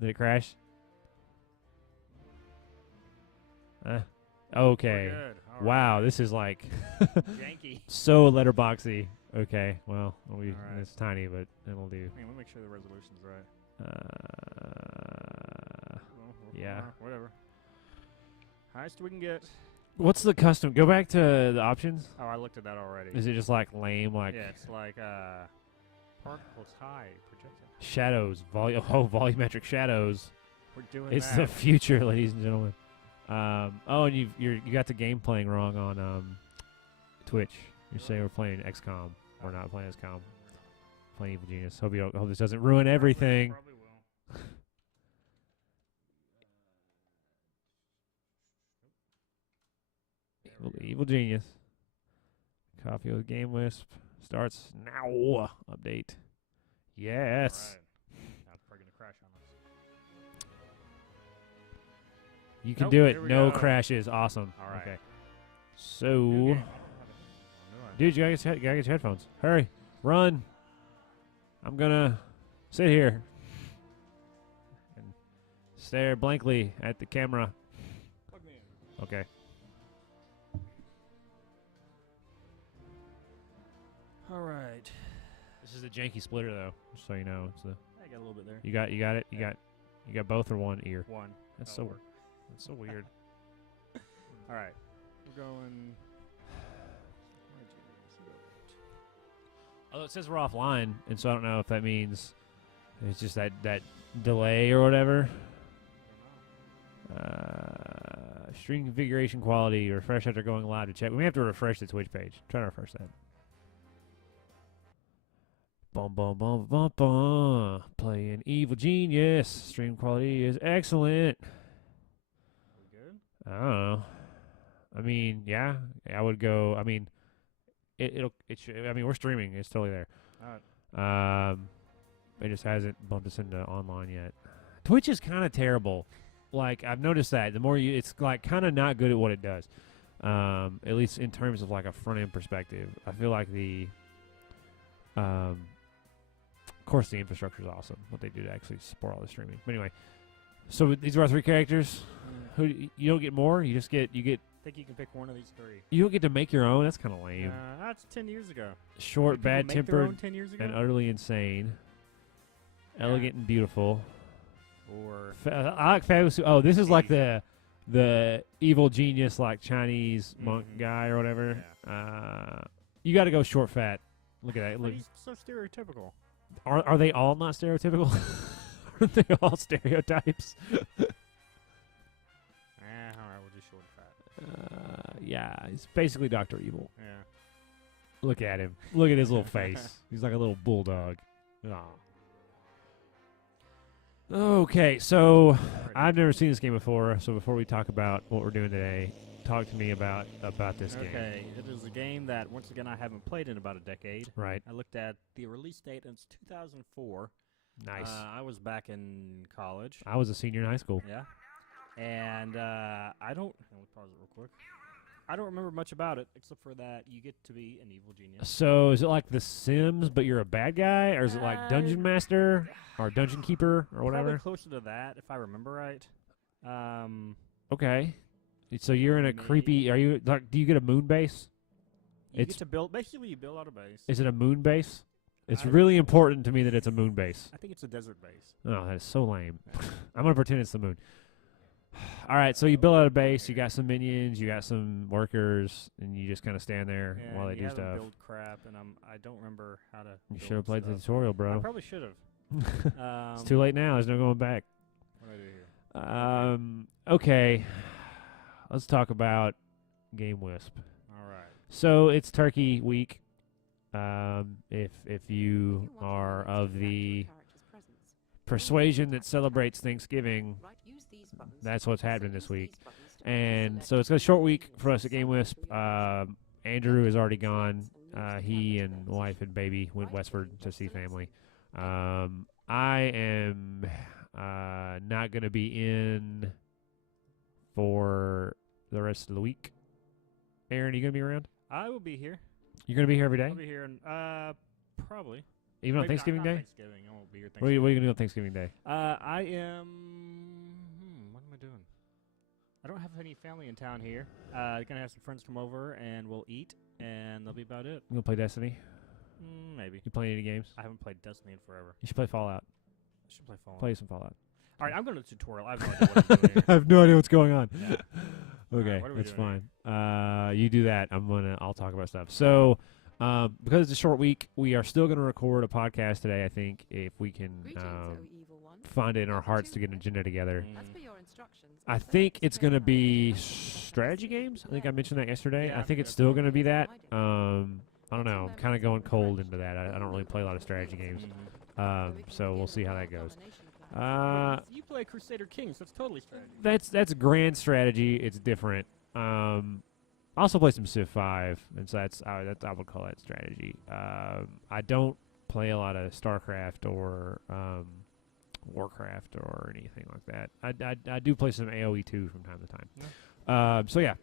Did it crash? Okay. We're good. All Wow, right. this is like janky. so letterboxy. Okay, well, All right. it's tiny, but it'll do. Hang on, let me make sure the resolution's right. Yeah. Whatever. Highest we can get. What's the custom? Go back to the options. Oh, I looked at that already. Is it just like lame, like yeah, it's like particles high projected. shadows, volumetric shadows? We're doing It's that. the future, ladies and gentlemen. Oh, and you got the game playing wrong on Twitch. You say we're playing XCOM. We're not playing XCOM. Playing Evil Genius. Hope this doesn't ruin everything. Probably will. Evil Genius. Copy of GameWisp starts now. Update. Yes. All right. Now it's probably gonna crash on us. You can Nope, do it. here we No go. crashes. Awesome. All right. Okay. New So, game. dude, you gotta get your headphones. Hurry. Run. I'm gonna sit here and stare blankly at the camera. Plug me in. Okay. All right. This is a janky splitter, though, just so you know. It's the I got a little bit there. you got it. You Yeah. got both or one ear. One. That's That'll so work. That's so weird. All right. We're going. Oh, it says we're offline, and so I don't know if that means it's just that delay or whatever. Stream configuration quality, refresh after going live to check. We may have to refresh the Twitch page. Try to refresh that. Bum bum bum bum bum. Playing Evil Genius. Stream quality is excellent. We good? I don't know. I mean, yeah, I would go. I mean, it should. I mean, we're streaming. It's totally there. All right. It just hasn't bumped us into online yet. Twitch is kind of terrible. Like, I've noticed that the more it's like kind of not good at what it does. At least in terms of like a front end perspective. I feel like of course the infrastructure is awesome. What they do to actually support all the streaming. But anyway, so these are our three characters. Who you don't get more. You get I think you can pick one of these three. you don't get to make your own. That's kind of lame. That's 10 years ago. Short, Did people bad make their tempered, own 10 years ago? and utterly insane. Yeah. Elegant and beautiful. Or I like fabulous. Oh, this is like the evil genius, like Chinese monk Mhm. guy or whatever. You got to go short, fat. Look at that. but Look, he's so stereotypical. are they all not stereotypical? Aren't they all stereotypes? All right, we'll do short and fat. Yeah, he's basically Dr. Evil. Yeah. Look at him. Look at his little face. He's like a little bulldog. Aw. Okay, so I've never seen this game before. So before we talk about what we're doing today, talk to me about this game. Okay, it is a game that, once again, I haven't played in about a decade. Right. I looked at the release date, and it's 2004. Nice. I was back in college. I was a senior in high school. Yeah. And I don't... Let me pause it real quick. I don't remember much about it, except for that you get to be an evil genius. So is it like The Sims, but you're a bad guy? Or is it like Dungeon Master or Dungeon Keeper or whatever? Probably closer to that, if I remember right. Okay. So you're in a creepy... Are you like? Do you get a moon base? You get to build... Basically, you build out a base. Is it a moon base? It's I- really important to me that it's a moon base. I think it's a desert base. Oh, that is so lame. Yeah. I'm going to pretend it's the moon. All right, so you build out a base, you got some minions, you got some workers, and you just kind of stand there Yeah, while they you do have them stuff. build crap, and I don't remember how to. You build should have played the stuff. tutorial, I bro. probably should have. It's too late now. There's no going back. What do I do here? Okay. Let's talk about GameWisp. All right. So it's Turkey week. If you are of the persuasion that celebrates Thanksgiving, that's what's happening this week. And so it's a short week for us at GameWisp. Andrew is already gone. He and wife and baby went westward to see family. I am not going to be in for the rest of the week. Aaron, are you going to be around? I will be here. You're going to be here every day? I'll be here, and probably. Even on Maybe Thanksgiving not Day? Thanksgiving. I won't be here What are you Thanksgiving. going to do on Thanksgiving Day? I am. What am I doing? I don't have any family in town here. Gonna have some friends come over and we'll eat, and that'll be about it. You going to play Destiny? Maybe. You playing any games? I haven't played Destiny in forever. You should play Fallout. I should play Fallout. Play some Fallout. All right, I'm going to the tutorial. I have no idea what I'm doing here. I have no idea what's going on. Yeah. Okay, what are we that's doing fine. You do that. I'll talk about stuff. So, because it's a short week, we are still going to record a podcast today. I think if we can find it in our hearts to get an agenda together. I think it's going to be strategy games. I think I mentioned that yesterday. Yeah, I think it's still going to be that. I don't know. I'm kind of going cold into that. I don't really play a lot of strategy games. So we'll see how that goes. You play Crusader Kings. That's totally strategy. That's grand strategy. It's different. I also play some Civ 5, and so I would call that strategy. I don't play a lot of StarCraft or Warcraft or anything like that. I do play some AoE 2 from time to time. Yeah. So yeah.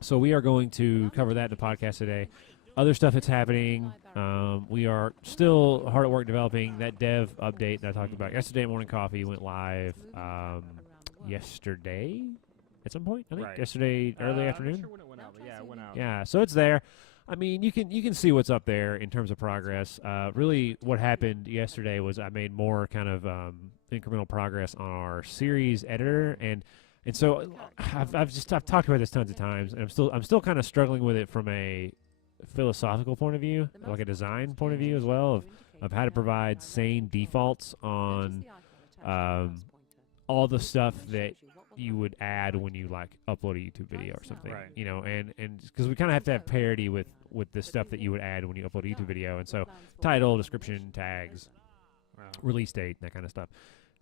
So we are going to cover that in the podcast today. Other stuff that's happening. We are still hard at work developing that dev update that I talked about yesterday at Morning Coffee. Went live yesterday at some point. I think Right. yesterday early I'm afternoon. not sure when it went out, but yeah, it went out. Yeah, so it's there. I mean, you can see what's up there in terms of progress. Really, what happened yesterday was I made more kind of incremental progress on our series editor, and so I've talked about this tons of times, and I'm still kind of struggling with it from a philosophical point of view, like a design point of view as well, of how to provide sane defaults on all the stuff that you would add when you like upload a YouTube video or something, Right. you know, and because we kind of have to have parity with the stuff that you would add when you upload a YouTube video, and so title, description, tags, Wow. release date, that kind of stuff.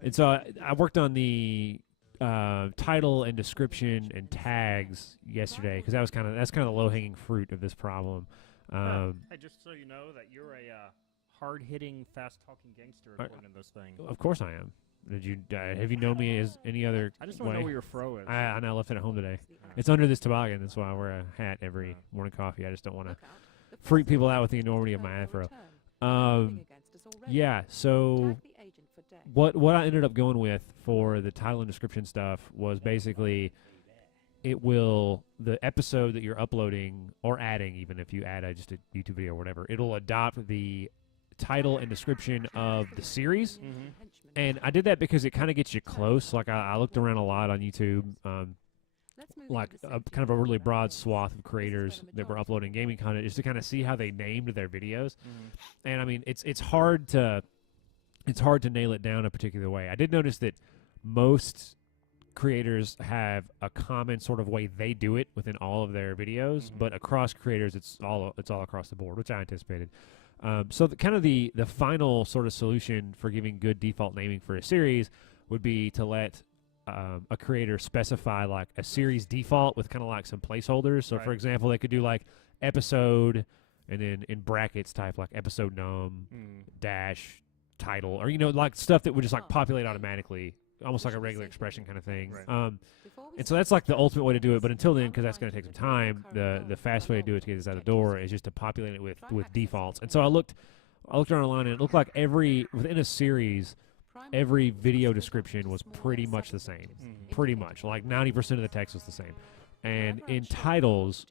And so I worked on the title and description and tags yesterday because that's kind of the low hanging fruit of this problem. Hey, just so you know that you're a hard-hitting, fast-talking gangster according to this thing. Of course I am. Did you have you known me as any other I just want to know way? where your fro is. I know I left it at home today. It's under this toboggan. That's why I wear a hat every morning coffee. I just don't want to freak people out with the enormity of my afro. Yeah. So what I ended up going with for the title and description stuff was basically the episode that you're uploading or adding, even if you add just a YouTube video or whatever, it'll adopt the title and description of the series. Mm-hmm. And I did that because it kind of gets you close. Like I looked around a lot on YouTube, like kind of a really broad swath of creators that were uploading gaming content, just to kind of see how they named their videos. Mm-hmm. And I mean, it's hard to nail it down a particular way. I did notice that most creators have a common sort of way they do it within all of their videos, Mm-hmm. but across creators, it's all across the board, which I anticipated. So the final sort of solution for giving good default naming for a series would be to let a creator specify like a series default with kind of like some placeholders. So, Right. for example, they could do like episode and then in brackets type like episode num dash title, or like stuff that would just like populate automatically, almost like a regular expression kind of thing. Right. And so that's like the ultimate way to do it. But until then, because that's going to take some time, the fast way to do it to get this out the door is just to populate it with defaults. And so I looked around online, and it looked like within a series, every video description was pretty much the same. Mm-hmm. Pretty much, like 90% of the text was the same. And in titles,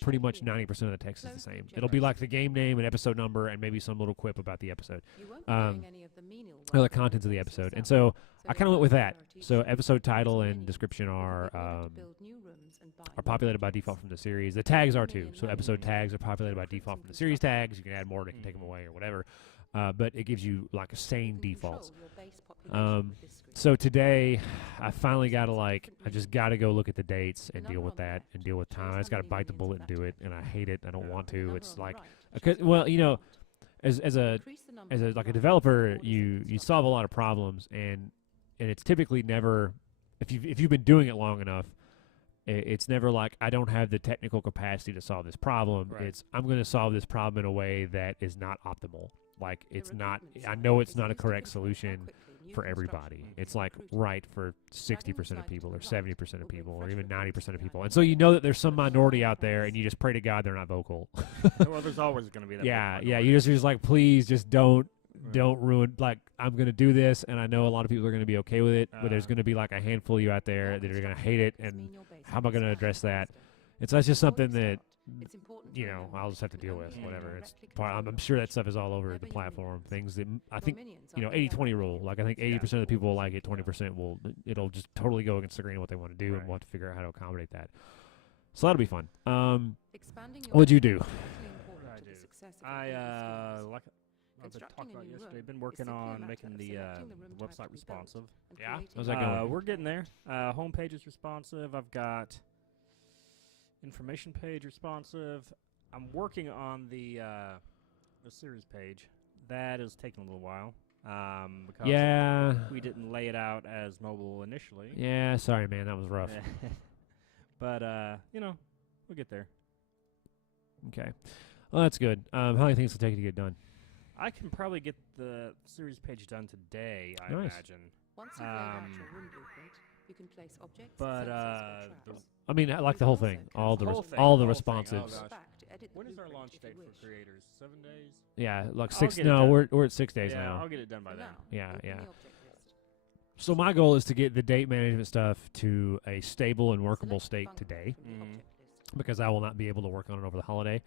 pretty much 90% of the text is the same. It'll be like the game name and episode number and maybe some little quip about the episode, or the contents of the episode. And so I kind of went with that. So episode title and description are populated by default from the series. The tags are too. So episode tags are populated by default from the series tags. You can add more, they can take them away or whatever. But it gives you like a sane defaults. So today, I finally got to I just got to go look at the dates and deal with that and deal with time. I just got to bite the bullet and do it, and I hate it. I don't want to. It's like, well, as a developer, you solve a lot of problems, and it's typically never, if you've been doing it long enough, it's never like I don't have the technical capacity to solve this problem. Right. It's I'm going to solve this problem in a way that is not optimal. Like it's not. I know it's not a correct solution. for everybody. It's like right for 60% of people or 70% of people or even 90% of people. And so you know that there's some minority out there, and you just pray to God they're not vocal. Well, there's always going to be that. Yeah. You're just like, please just don't ruin. Like, I'm gonna do this, and I know a lot of people are gonna be okay with it, but there's gonna be like a handful of you out there that are gonna hate it. And how am I gonna address that? And so that's just something that, you know, I'll just have to deal with. Whatever. It's I'm sure that stuff is all over the platform. Things that I think, you know, 80-20 rule. Like, I think 80% of the people will like it, 20% it'll just totally go against the grain of what they want to do, and we'll have to figure out how to accommodate that. So that'll be fun. What'd you do? Like I've been talking about yesterday, been working on making the website responsive. Yeah? How's that going? We're getting there. Homepage is responsive. I've got information page responsive. I'm working on the series page. That is taking a little while. Because we didn't lay it out as mobile initially. Yeah, sorry, man. That was rough. But, you know, we'll get there. Okay. Well, that's good. How long do you think it'll take to get done? I can probably get the series page done today, I imagine. Once you've laid out your room blueprint, you can place objects, but I mean, I like the whole thing, all the responsives. When is our launch date for creators? 7 days? Yeah, like 6. No, we're at 6 days now. I'll get it done by then. Yeah. So my goal is to get the date management stuff to a stable and workable state today, because I will not be able to work on it over the holiday.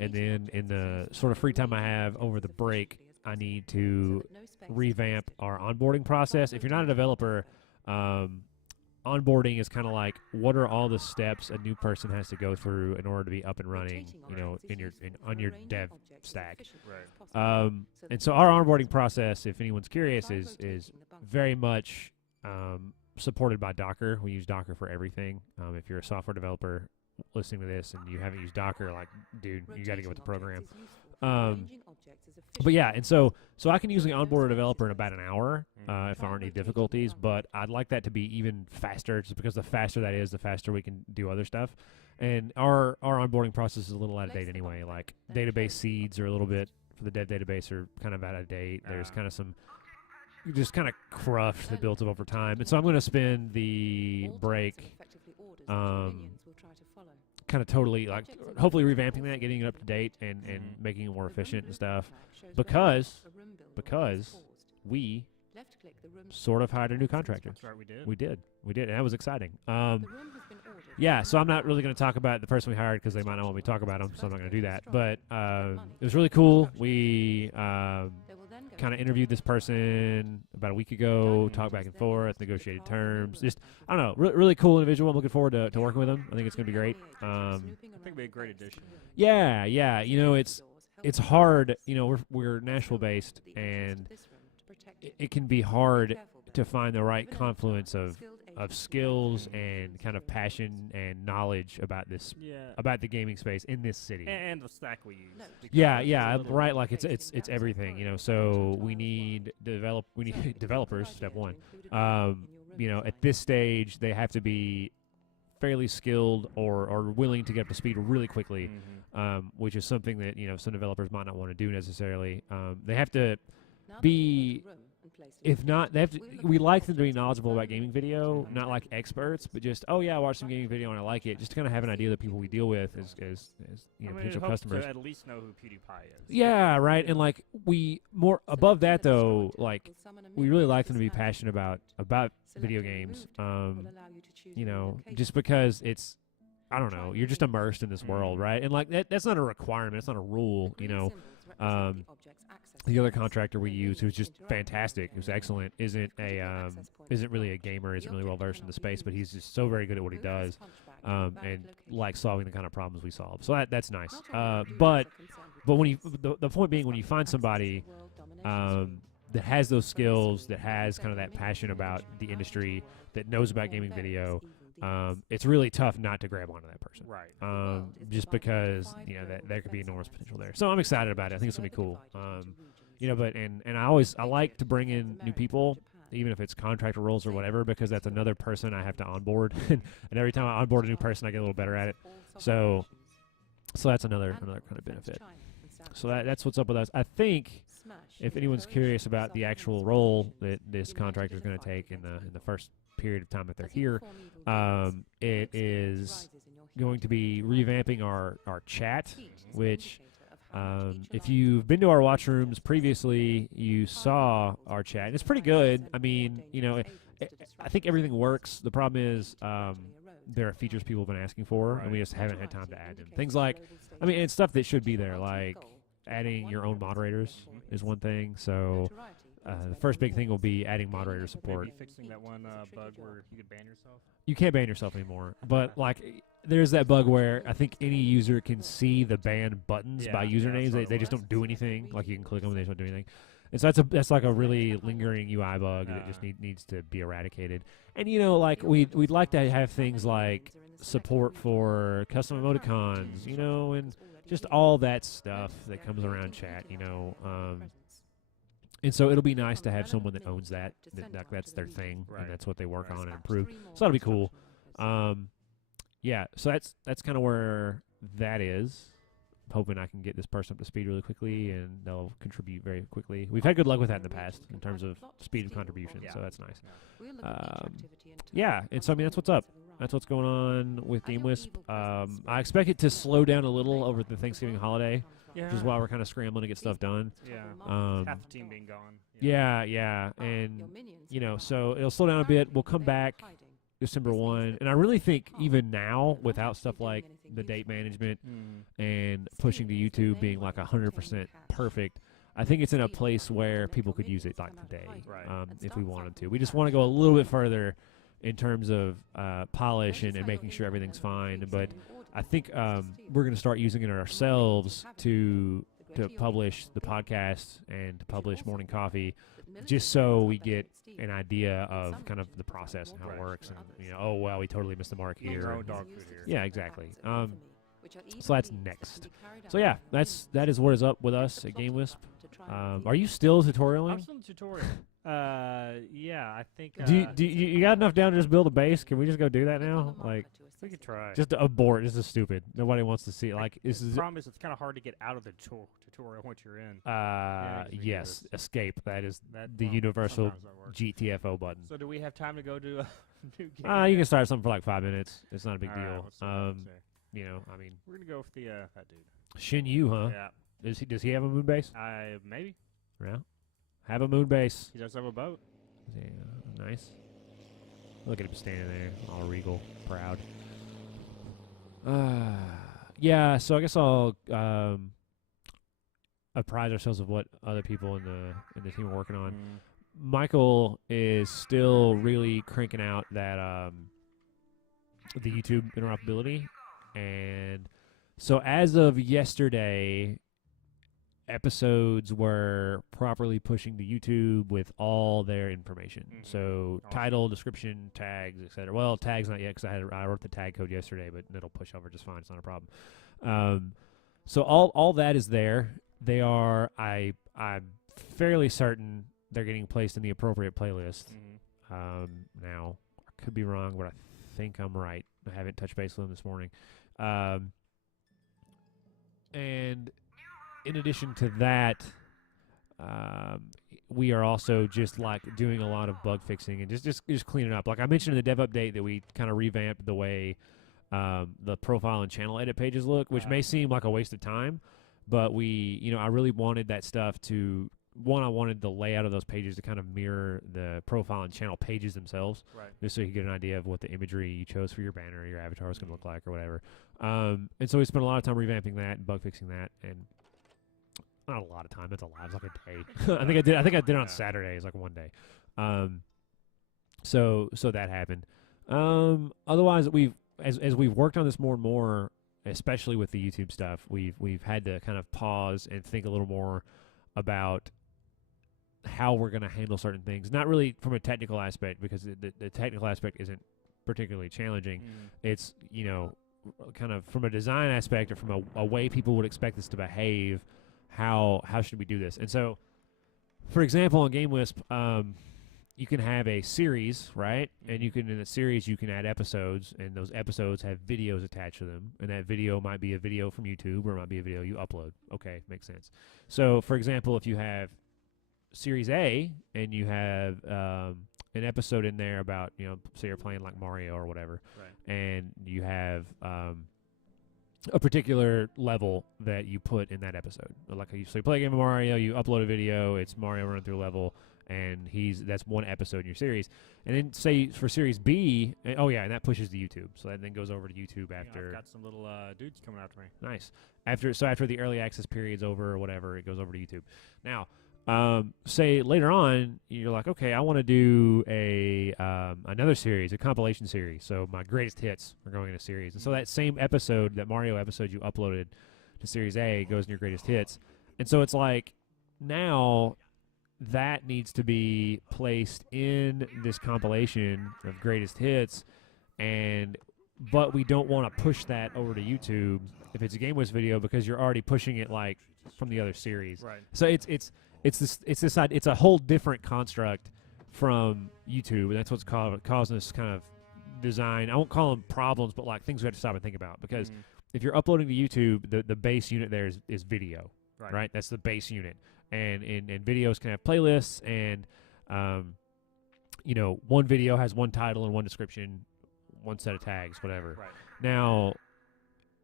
And then in the sort of free time I have over the break, I need to revamp our onboarding process. If you're not a developer, onboarding is kind of like, what are all the steps a new person has to go through in order to be up and running, you know, on your dev stack. Right. And so our onboarding process, if anyone's curious, is very much supported by Docker. We use Docker for everything. If you're a software developer listening to this and you haven't used Docker, like, dude, you got to get with the program. But yeah, and so I can usually onboard a developer in about an hour if there aren't any difficulties, but I'd like that to be even faster, just because the faster that is, the faster we can do other stuff. And our onboarding process is a little out of date anyway. Like, database seeds are a little bit, for the dev database, are kind of out of date. There's kind of some just kind of cruft that builds up over time. And so I'm going to spend the break kind of totally, like, hopefully revamping that, getting it up to date, and making it more efficient and stuff, because we sort of hired a new contractor. That's right, we did. We did, and that was exciting. Yeah, so I'm not really going to talk about the person we hired, because they might not want me to talk about them, so I'm not going to do that. But it was really cool. We kind of interviewed this person about a week ago, talked back and forth, negotiated terms. Just, I don't know, really cool individual. I'm looking forward to working with him. I think it's going to be great. I think it'd be a great addition. Yeah. You know, it's hard. You know, we're Nashville based, and it can be hard to find the right confluence of skills and kind of passion and knowledge about this, about the gaming space in this city, and the stack we use. Yeah, right. Like, it's everything, you know. So we need developers. Step one. You know, at this stage, they have to be fairly skilled or willing to get up to speed really quickly, which is something that, you know, some developers might not want to do necessarily. They have to be, if not, they have to. We like them to be knowledgeable about gaming video, not like experts, but just, oh yeah, I watched some gaming video and I like it. Just to kind of have an idea of the people we deal with as you know, potential customers. To at least know who PewDiePie is. Yeah, right. And like, we more above that though, like, we really like them to be passionate about video games. You know, just because it's, I don't know, you're just immersed in this world, right? And like, that's not a requirement. It's not a rule, you know. The other contractor we used, who's just fantastic, who's excellent, isn't really a gamer, isn't really well versed in the space, but he's just so very good at what he does, and like solving the kind of problems we solve. So that's nice. But when you, the point being, when you find somebody that has those skills, that has kind of that passion about the industry, that knows about gaming video, it's really tough not to grab onto that person. Right. Just because, you know, that there could be enormous potential there. So I'm excited about it. I think it's gonna be cool. You know, but and I like to bring in new people, even if it's contractor roles or whatever, because that's another person I have to onboard, and every time I onboard a new person, I get a little better at it. So that's another kind of benefit. So that's what's up with us. I think if anyone's curious about the actual role that this contractor is going to take in the first period of time that they're here, it is going to be revamping our chat, which if you've been to our watch rooms previously, you saw our chat, and it's pretty good. I mean, I think everything works. The problem is there are features people have been asking for, and we just haven't had time to add them. Things like, it's stuff that should be there, like adding your own moderators is one thing. So the first big thing will be adding moderator support. Maybe fixing that one bug where you could ban yourself. You can't ban yourself anymore, but there's that bug where I think any user can see the ban buttons by usernames. They just don't do anything. Like you can click them and they just don't do anything. And so that's like a really lingering UI bug that just needs to be eradicated. And we'd like to have things like support for custom emoticons, and just all that stuff that comes around chat, and so it'll be nice to have someone that owns that that's their thing, and that's what they work on and improve. So that'll be cool. Yeah, so that's kind of where that is. Hoping I can get this person up to speed really quickly, and they'll contribute very quickly. We've had good luck with that in the past in terms of speed of contribution, so that's nice. Yeah, and so that's what's up. That's what's going on with GameWisp. I expect it to slow down a little over the Thanksgiving holiday, which is why we're kind of scrambling to get stuff done. Yeah, half the team being gone. Yeah, and so it'll slow down a bit. We'll come back December 1, and I really think even now, without stuff like the date management and pushing to YouTube being like 100% perfect, I think it's in a place where people could use it like today, if we wanted to. We just want to go a little bit further in terms of polish and making sure everything's fine. But I think we're going to start using it ourselves to publish the podcast and to publish Morning Coffee, just so we get an idea of kind of the process and how it works. And oh wow, we totally missed the mark here. Dog food here. Yeah, exactly. So that's next. So yeah, that is what is up with us at GameWisp. Are you still tutorialing? I'm still in the tutorial. Yeah, I think. Do you got enough down to just build a base? Can we just go do that now? Like, we could try. just abort. This is stupid. Nobody wants to see it. Like, this is. The problem is it's kind of hard to get out of the tutorial once you're in. Yes, escape. That is the universal GTFO button. So do we have time to go to a new game? You can start something for like 5 minutes. It's not a big deal. We're gonna go with the that dude. Shin Yu, huh? Yeah. Does he have a moon base? Maybe. Yeah. Have a moon base. He does have a boat. Yeah, nice. Look at him standing there, all regal, proud. Yeah. So I guess I'll apprise ourselves of what other people in the team are working on. Michael is still really cranking out that the YouTube interoperability, and so as of yesterday, episodes were properly pushing to YouTube with all their information. So title, description, tags, etc. Well, tags not yet because I wrote the tag code yesterday, but it'll push over just fine. It's not a problem. So all that is there. They are. I'm fairly certain they're getting placed in the appropriate playlist. Now I could be wrong, but I think I'm right. I haven't touched base with them this morning. And in addition to that, we are also just like doing a lot of bug fixing and just cleaning up. Like I mentioned in the dev update that we kind of revamped the way the profile and channel edit pages look, which may seem like a waste of time, but I really wanted that stuff to. One, I wanted the layout of those pages to kind of mirror the profile and channel pages themselves, just so you get an idea of what the imagery you chose for your banner or your avatar is going to look like or whatever. And so we spent a lot of time revamping that and bug fixing that, and not a lot of time. That's a lot. It's like a day. I think I did it on Saturday. It's like one day. So that happened. Otherwise, as we've worked on this more and more, especially with the YouTube stuff, we've had to kind of pause and think a little more about how we're going to handle certain things. Not really from a technical aspect, because the technical aspect isn't particularly challenging. It's, kind of from a design aspect or from a way people would expect this to behave. How should we do this? And so, for example, on GameWisp, you can have a series, right? And you can, in the series, you can add episodes, and those episodes have videos attached to them. And that video might be a video from YouTube, or it might be a video you upload. Okay, makes sense. So, for example, if you have Series A and you have an episode in there about, say you're playing like Mario or whatever, Right. and you have a particular level that you put in that episode. Like, so you play a game of Mario, you upload a video, it's Mario running through a level, and that's one episode in your series. And then say for Series B, and that pushes to YouTube. So that then goes over to YouTube after. I've got some little dudes coming after me. Nice. After the early access period's over or whatever, it goes over to YouTube. Now, say later on, you're like, okay, I want to do another series, a compilation series. So my greatest hits are going in a series. And so that same episode, that Mario episode you uploaded to Series A, goes in your greatest hits. And so it's like, now that needs to be placed in this compilation of greatest hits, but we don't want to push that over to YouTube if it's a GameWisp video, because you're already pushing it like from the other series. Right. So it's a whole different construct from YouTube, and that's what's causing this kind of design. I won't call them problems, but like things we have to stop and think about, because if you're uploading to YouTube, the base unit there is video, right? That's the base unit. And videos can have playlists, and one video has one title and one description, one set of tags, whatever. Right. Now,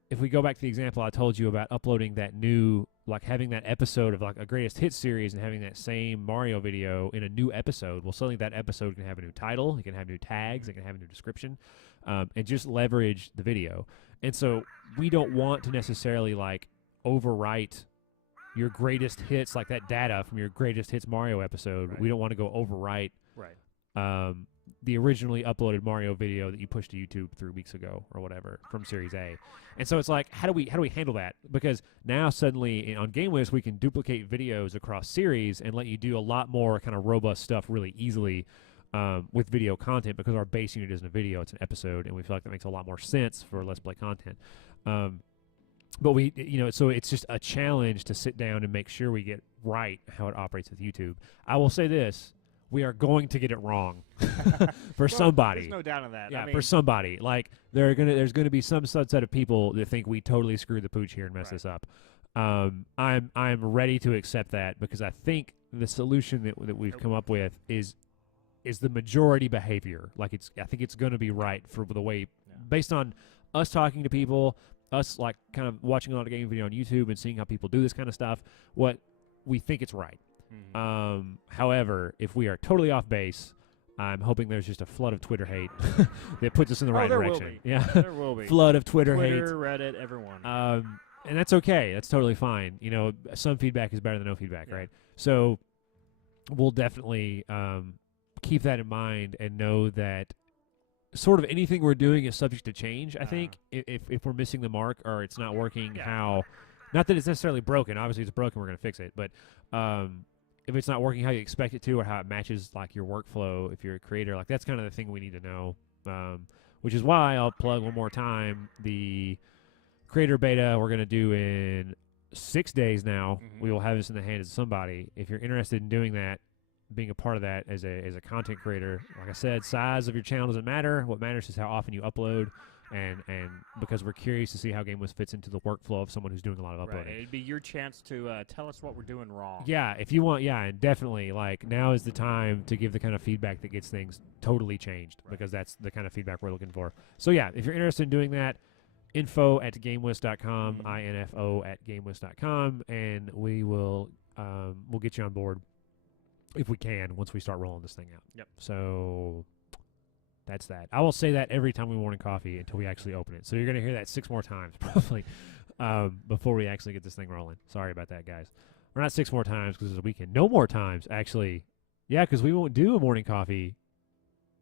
if we go back to the example I told you about uploading that new, like having that episode of like a greatest hits series and having that same Mario video in a new episode, well, suddenly that episode can have a new title, it can have new tags, it can have a new description, and just leverage the video. And so we don't want to necessarily like overwrite your greatest hits, like that data from your greatest hits Mario episode. Right. We don't want to go overwrite Right. the originally uploaded Mario video that you pushed to YouTube 3 weeks ago or whatever from Series A. And so it's like, how do we handle that? Because now suddenly on GameWisp we can duplicate videos across series and let you do a lot more kind of robust stuff really easily with video content, because our base unit isn't a video, it's an episode, and we feel like that makes a lot more sense for Let's Play content. But so it's just a challenge to sit down and make sure we get right how it operates with YouTube. I will say this: we are going to get it wrong for somebody. There's no doubt in that. Yeah, I mean, for somebody. Like there's gonna be some subset of people that think we totally screwed the pooch here and messed this up. I'm ready to accept that, because I think the solution that we've come up with is the majority behavior. Like I think it's gonna be right for the way, based on us talking to people, us like kind of watching a lot of game video on YouTube and seeing how people do this kind of stuff, what we think it's right. However, if we are totally off base, I'm hoping there's just a flood of Twitter hate that puts us in the right direction. Will be. Yeah, there will be. Flood of Twitter hate. Reddit, everyone. And that's okay. That's totally fine. Some feedback is better than no feedback, right? So we'll definitely keep that in mind and know that sort of anything we're doing is subject to change. I think if we're missing the mark or it's not working, not that it's necessarily broken. Obviously, it's broken. We're going to fix it. But if it's not working how you expect it to, or how it matches like your workflow, if you're a creator, like that's kind of the thing we need to know. Which is why I'll plug one more time the creator beta we're going to do in 6 days now. We will have this in the hands of somebody. If you're interested in doing that, being a part of that as a content creator, like I said, size of your channel doesn't matter. What matters is how often you upload, and because we're curious to see how GameWisp fits into the workflow of someone who's doing a lot of uploading. Right. It'd be your chance to tell us what we're doing wrong. Yeah, if you want, and definitely, like, now is the time to give the kind of feedback that gets things totally changed, because that's the kind of feedback we're looking for. So yeah, if you're interested in doing that, info@GameWisp.com, info@GameWisp.com, and we'll get you on board if we can, once we start rolling this thing out. Yep. So that's that. I will say that every time we morning coffee until we actually open it. So you're going to hear that 6 more times probably before we actually get this thing rolling. Sorry about that, guys. Or not 6 more times because it's a weekend. No more times, actually. Yeah, because we won't do a morning coffee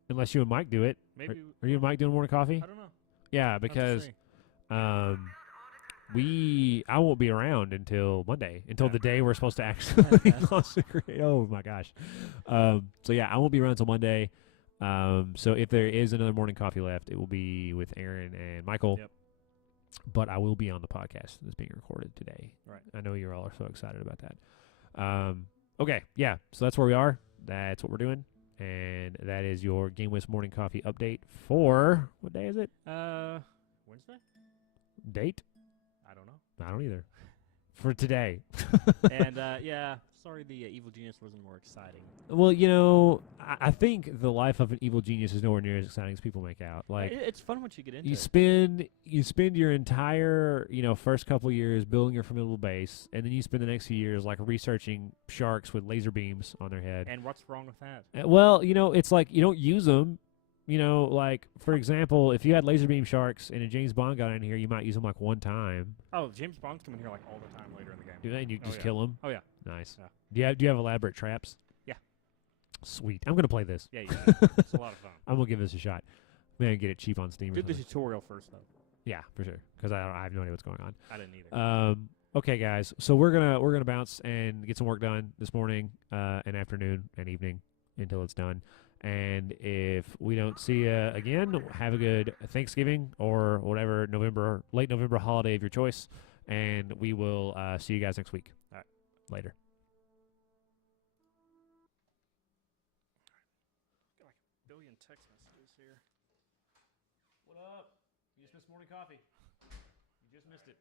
unless you and Mike do it. Maybe. Are you and Mike doing morning coffee? I don't know. Yeah, because I won't be around until Monday, until the day we're supposed to actually consecrate. Oh my gosh. So yeah, I won't be around until Monday. So if there is another morning coffee left, it will be with Aaron and Michael. Yep. But I will be on the podcast that's being recorded today. Right. I know you all are so excited about that. Okay, yeah. So that's where we are. That's what we're doing. And that is your GameWisp morning coffee update for what day is it? Wednesday? Date? I don't know. I don't either. For today. And yeah, sorry the evil genius wasn't more exciting. Well, you know, I think the life of an evil genius is nowhere near as exciting as people make out. Like It's fun once you get into you it. spend your entire, first couple years building your formidable base, and then you spend the next few years like researching sharks with laser beams on their head. And what's wrong with that? Well, it's like you don't use them. Like for example, if you had laser beam sharks and a James Bond got in here, you might use them like one time. Oh, James Bond's coming here like all the time later in the game. Do they? And you just yeah. kill them? Oh yeah. Nice. Yeah. Do you have elaborate traps? Yeah. Sweet. I'm gonna play this. Yeah, it's a lot of fun. I'm gonna give this a shot. Maybe get it cheap on Steam. Do or the something. tutorial first though. Yeah, for sure. Because I have no idea what's going on. I didn't either. Okay, guys. So we're gonna bounce and get some work done this morning, and afternoon and evening until it's done. And if we don't see you again, have a good Thanksgiving or whatever late November holiday of your choice. And we will see you guys next week. All right. Later. Got like a billion text messages here. What up? You just missed morning coffee. You just missed it.